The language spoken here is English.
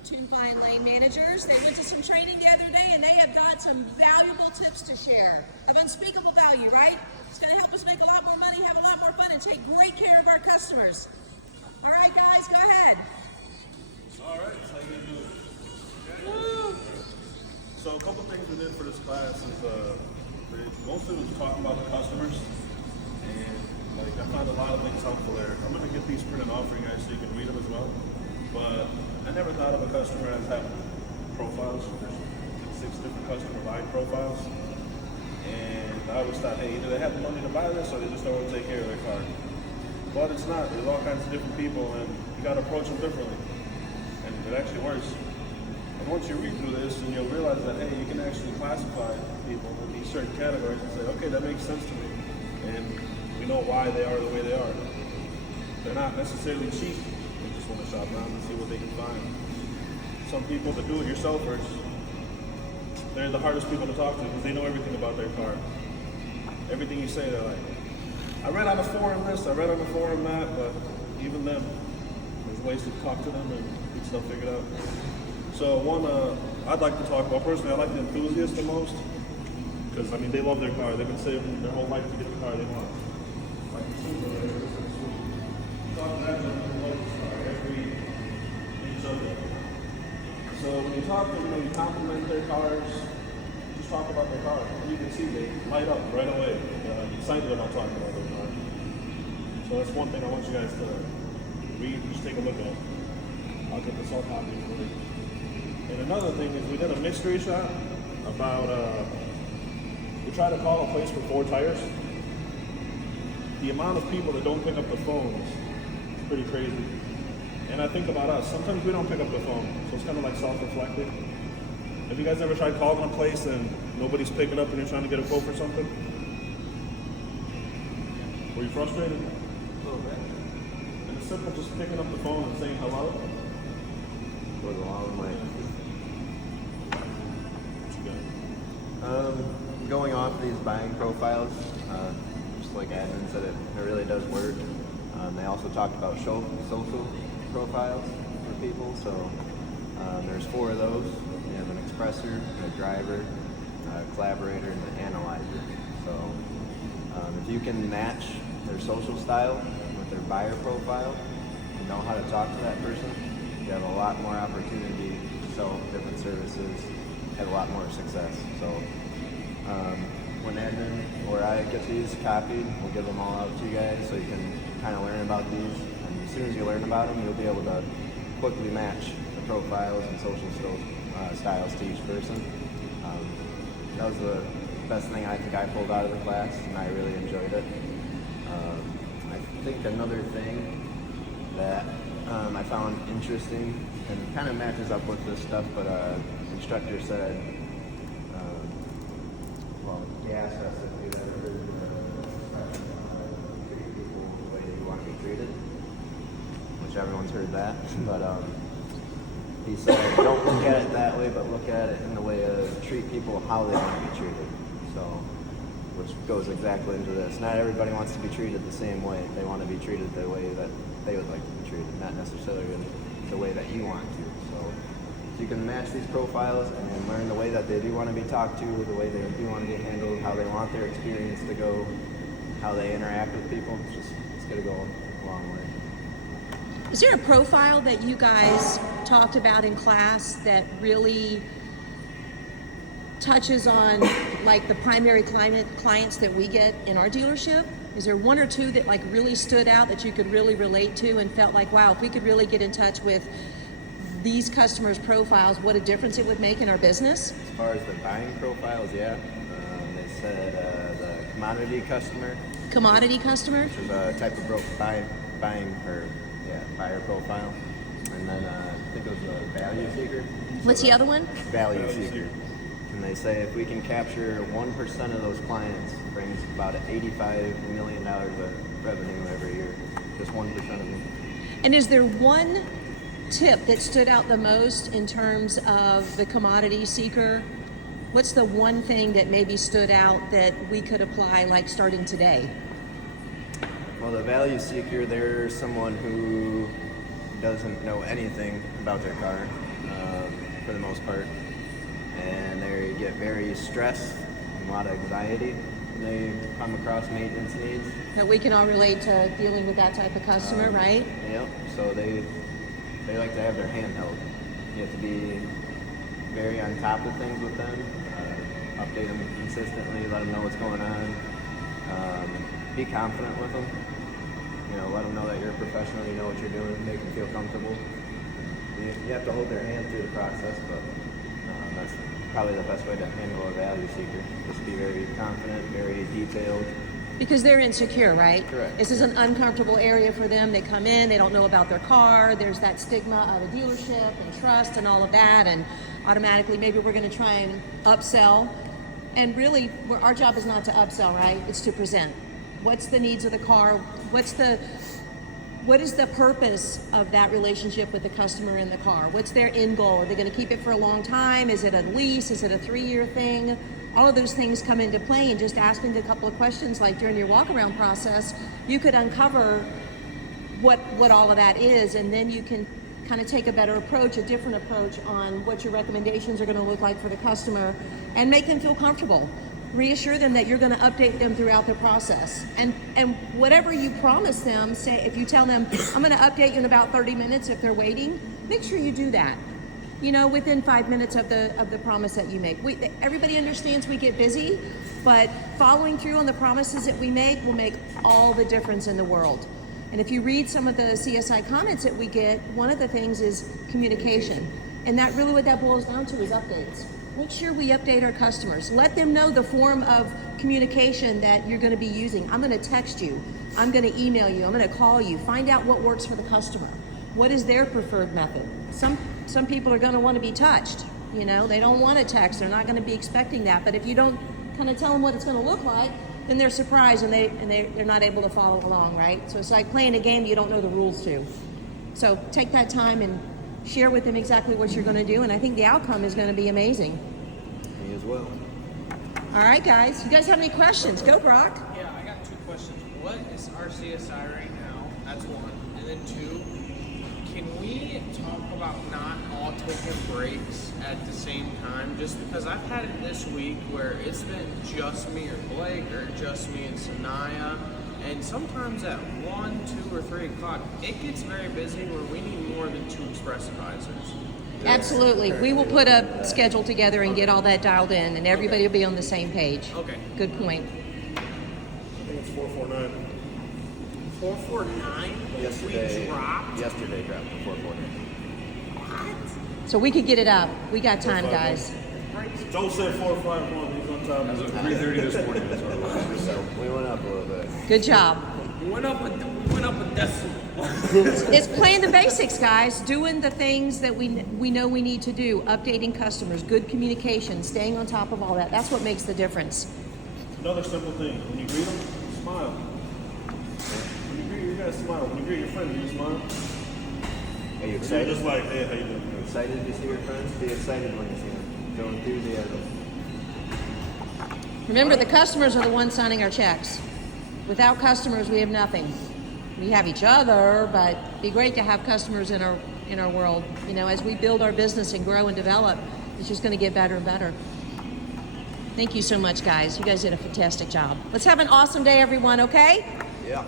We're two fine lane managers. They went to some training the other day and they have got some valuable tips to share of unspeakable value, right? It's going to help us make a lot more money, have a lot more fun, and take great care of our customers. All right, guys, go ahead. All right, how you gonna do it? Okay. So a couple things we did for this class is mostly was talking about the customers, and like I found a lot of things helpful there. I'm gonna get these printed off for you guys so you can read them as well. But I never thought of a customer as having profiles. There's 6 different customer buying profiles, and I always thought, hey, either they have the money to buy this or they just don't want to take care of their car. But it's not. There's all kinds of different people, and you got to approach them differently. And it actually works. And once you read through this, and you'll realize that, hey, you can actually classify people in these certain categories and say, okay, that makes sense to me. And we know why they are the way they are. They're not necessarily cheap. They just want to shop around and see what they can find. Some people, the do-it-yourselfers, they're the hardest people to talk to because they know everything about their car. Everything you say, they're like, I read on the forum this, I read on the forum that, but even then, there's ways to talk to them and get stuff figured out. So one, I'd like to talk about, personally, I like the enthusiasts the most, because I mean, they love their car. They've been saving their whole life to get the car they want. Like the Super, talk to that gentleman who loves his car, every inch of it. So when you talk to them, you compliment their cars, just talk about their car. You can see they light up right away, excited about talking about their car. So that's one thing I want you guys to read, just take a look at. I'll get this all copied for you. And another thing is we did a mystery shot about, we try to call a place for 4 tires. The amount of people that don't pick up the phones is pretty crazy. And I think about us, sometimes we don't pick up the phone, so it's kind of like self-reflective. Have you guys ever tried calling a place and nobody's picking up and you're trying to get a quote for something? Were you frustrated? A little bit. And it's simple just picking up the phone and saying hello. Goes a long way. Going off these buying profiles, just like admin said, it really does work. They also talked about social profiles for people. So there's 4 of those. You have an expressor, a driver, a collaborator, and an analyzer. So if you can match their social style with their buyer profile, you know how to talk to that person, you have a lot more opportunity to sell different services, have a lot more success. So when admin or I get these copied, we'll give them all out to you guys so you can kind of learn about these. And as soon as you learn about them, you'll be able to quickly match the profiles and social styles to each person. That was the best thing I think I pulled out of the class, and I really enjoyed it. I think another thing that I found interesting and kind of matches up with this stuff, but instructor said, well, he asked us if we've ever heard treat people the way you want to be treated, which everyone's heard that, but he said, don't look at it that way, but look at it in the way of treat people how they want to be treated. So, which goes exactly into this. Not everybody wants to be treated the same way. They want to be treated the way that they would like to be treated, not necessarily the way that you want to. So you can match these profiles and learn the way that they do want to be talked to, the way they do want to be handled, how they want their experience to go, how they interact with people. It's going to go a long way. Is there a profile that you guys talked about in class that really touches on like the primary clients that we get in our dealership? Is there 1 or 2 that like really stood out that you could really relate to and felt like, wow, if we could really get in touch with these customers' profiles, what a difference it would make in our business? As far as the buying profiles, yeah. They said the commodity customer. Commodity customer? Which is a type of buyer profile. And then I think it was a value seeker. What's the other one? Value seeker. And they say if we can capture 1% of those clients, it brings about $85 million of revenue every year. Just 1% of them. And is there one tip that stood out the most in terms of the commodity seeker? What's the one thing that maybe stood out that we could apply like starting today? Well, the value seeker, they're someone who doesn't know anything about their car for the most part, and they get very stressed and a lot of anxiety when they come across maintenance needs. That we can all relate to dealing with that type of customer, right? Yep. So they like to have their hand held. You have to be very on top of things with them, update them consistently, let them know what's going on, be confident with them. You know, let them know that you're a professional, you know what you're doing, make them feel comfortable. You have to hold their hand through the process, but that's probably the best way to handle a value seeker. Just be very confident, very detailed. Because they're insecure, right? Correct. This is an uncomfortable area for them. They come in, they don't know about their car. There's that stigma of a dealership and trust and all of that. And automatically, maybe we're going to try and upsell. And really, our job is not to upsell, right? It's to present. What's the needs of the car? What is the purpose of that relationship with the customer in the car? What's their end goal? Are they going to keep it for a long time? Is it a lease? Is it a 3-year thing? All of those things come into play, and just asking a couple of questions like during your walk-around process, you could uncover what all of that is, and then you can kind of take a better approach, a different approach on what your recommendations are going to look like for the customer and make them feel comfortable. Reassure them that you're going to update them throughout the process. And whatever you promise them, say if you tell them, I'm going to update you in about 30 minutes if they're waiting, make sure you do that. You know, within 5 minutes of the promise that you make. Everybody understands we get busy, but following through on the promises that we make will make all the difference in the world. And if you read some of the CSI comments that we get, one of the things is communication. And that really what that boils down to is updates. Make sure we update our customers. Let them know the form of communication that you're going to be using. I'm going to text you. I'm going to email you. I'm going to call you. Find out what works for the customer. What is their preferred method? Some people are going to want to be touched. You know, they don't want to text. They're not going to be expecting that. But if you don't kind of tell them what it's going to look like, then they're surprised and they're not able to follow along, right? So it's like playing a game you don't know the rules to. So take that time and share with them exactly what you're going to do, and I think the outcome is going to be amazing. Me as well. All right, guys. You guys have any questions? Go, Brock. Yeah, I got 2 questions. What is our CSI right now? That's 1. And then 2, can we talk about not all taking breaks at the same time? Just because I've had it this week where it's been just me or Blake or just me and Sanaya. And sometimes at 1, 2, or 3 o'clock, it gets very busy where we need more than 2 express advisors. Absolutely. We will put a schedule together and get all that dialed in, and everybody will be on the same page. Okay. Good point. I think it's 449. 449? Yesterday We dropped? Yesterday dropped to 449. So we could get it up. We got time, guys. Joe said 451. He's on top. As of 3:30 this morning, that's what it was. So we went up a little bit. Good job. We went up a decimal. It's playing the basics, guys. Doing the things that we know we need to do. Updating customers, good communication, staying on top of all that. That's what makes the difference. Another simple thing. When you greet them, smile. When you greet, you gotta smile. When you greet your friend, do you smile? Are you You're excited? just like, hey, how you doing? Excited to see your friends? Be excited when you see them. Show enthusiasm. Remember, the customers are the ones signing our checks. Without customers, we have nothing. We have each other, but it'd be great to have customers in our world. You know, as we build our business and grow and develop, it's just going to get better and better. Thank you so much, guys. You guys did a fantastic job. Let's have an awesome day, everyone, okay? Yeah.